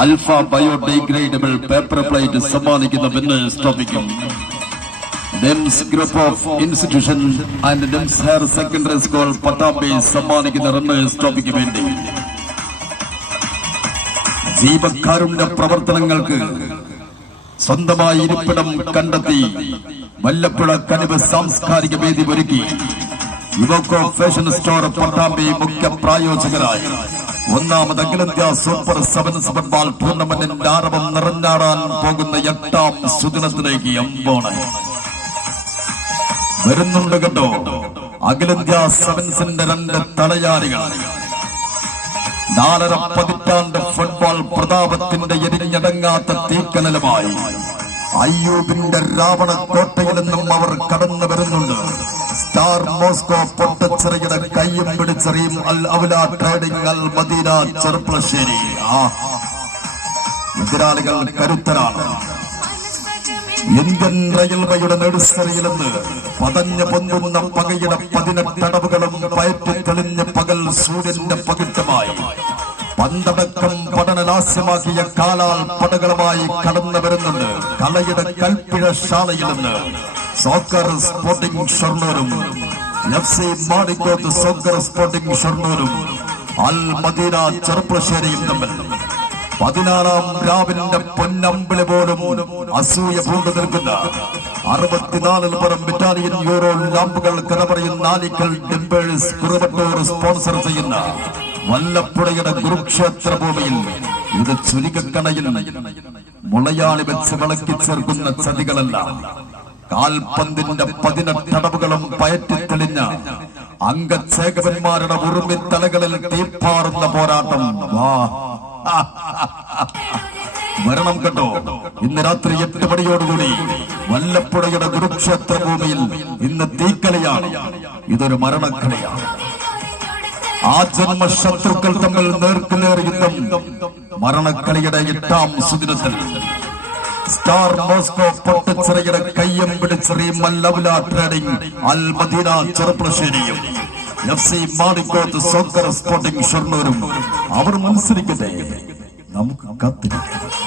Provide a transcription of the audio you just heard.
Alpha biodegradable paper plate സമ്മാനിക്കുന്ന winners ട്രോഫിക്കും ഡെംസ് ഗ്രൂപ്പ് ഓഫ് ഇൻസ്റ്റിറ്റ്യൂഷൻ ആൻഡ് ഡെംസ് ഹയർ സെക്കൻഡറി സ്കൂൾ പട്ടാമ്പി സമ്മാനിക്കുന്ന റണ്ണേഴ്സ് ട്രോഫിക്ക് വേണ്ടി ജീവകാരുണ്യ പ്രവർത്തനങ്ങൾക്ക് സ്വന്തമായി ഇരിപ്പിടം കണ്ടെത്തി വല്ലപ്പുഴ കനിവ് സാംസ്കാരിക വേദി ഒരുക്കി യുവക്കോ ഫാഷൻ സ്റ്റോർ പട്ടാമ്പി മുഖ്യ പ്രായോജകരായി ഒന്നാമത് അഖിലേന്ത്യാ സൂപ്പർ സെവൻസ് ഫുട്ബോൾ ടൂർണമെന്റിന്റെ ആരവം നിറഞ്ഞാടാൻ പോകുന്ന 8ാം സുദിനത്തിലേക്ക് അമ്പോണ് വരുന്നുണ്ട് കേട്ടോ. അഖിലേന്ത്യാ സെവൻസിന്റെ 2 തലയാരികൾ 4.5 പതിറ്റാണ്ട് ഫുട്ബോൾ പ്രതാപത്തിന്റെ എരിഞ്ഞടങ്ങാത്ത തീക്കനലുമായി അയ്യൂബിന്റെ രാവണ കോട്ടയിൽ നിന്നും അവർ കടന്നു വരുന്നുണ്ട്. സ്റ്റാർ മോസ്കോ പൊട്ടച്ചിറയുടെ കയ്യും പിടിച്ചെറിയും അൽ അവല ട്രേഡിംഗ് അൽ മദീന ചെറുപ്പളശ്ശേരി. എതിരാളികൾ കരുത്തരാണ്. ഇന്ത്യൻ റെയിൽവേയുടെ നെടുസരിയിൽ നിന്ന് പതഞ്ഞു പൊന്നുന്ന പകയുടെ 18 അടവുകളും പയറ്റി തെളിഞ്ഞ് പകൽ സൂര്യന്റെ പകിട്ടമായി പന്തടക്കം പഠനലാസ്യമാക്കിയ കാലാൽ പടകളുമായി കടന്നു വരുന്നുണ്ട്. കലയുടെ കൽപ്പിഴശാലയിൽ നിന്ന് സോക്കർ സ്പോർട്ടിംഗ് ഷൊർണൂരും FC മാടിക്കോത്ത് സോക്കർ സ്പോർട്ടിംഗ് ഷൊർണൂരും അൽ മദീന ചെറുപ്പളശ്ശേരിയും തമ്മിൽ 16ാം രാവിന്റെ പൊന്നമ്പിളി പോലും അസൂയ പൂണ്ടു നിൽക്കുന്ന 64 പുറം ബറ്റാലിയൻ യൂറോ ലാമ്പുകൾ കഥ പറയുന്ന നാലിക്കൽ ഡിംബേഴ്സ് കുറുവട്ടൂർ സ്പോൺസർ ചെയ്യുന്ന വല്ലപ്പുഴയുടെ കുരുക്ഷേത്ര ഭൂമിയിൽ ഇത് ചുരികക്കണയിൽ മുളയാളി വെച്ച് വിളക്കി ചേർക്കുന്ന ചതികളല്ല. കാൽപന്തിന്റെ 18 അടവുകളും പയറ്റിത്തെളിഞ്ഞ അംഗചേകവന്മാരുടെ ഉറുമിത്തലകളിൽ തീപ്പാറുന്ന പോരാട്ടം വരണം കേട്ടോ. ഇന്ന് രാത്രി 8 മണിയോടുകൂടി വല്ലപ്പുഴയുടെ കുരുക്ഷേത്ര ഭൂമിയിൽ ഇന്ന് തീക്കളിയാണ്. ഇതൊരു മരണക്കളിയാണ്. ആ ജന്മ ശത്രുക്കൾ തമ്മിൽ നേർക്കുനേർ യുദ്ധം മരണക്കളിയുടെ 8ാം സുദിനത്തിൽ സ്റ്റാർ മോസ്കോ പൊട്ടച്ചിറയുടെ കയ്യം പിടിച്ചെറിയും അൽ അവല ട്രേഡിംഗ് അൽ Madina ചെറുപ്പളശ്ശേരിയും FC Madikkoth soccer sporting ഷൊർണൂരും അവർ മത്സരിക്കട്ടെ. നമുക്ക് കാത്തിരിക്കാം.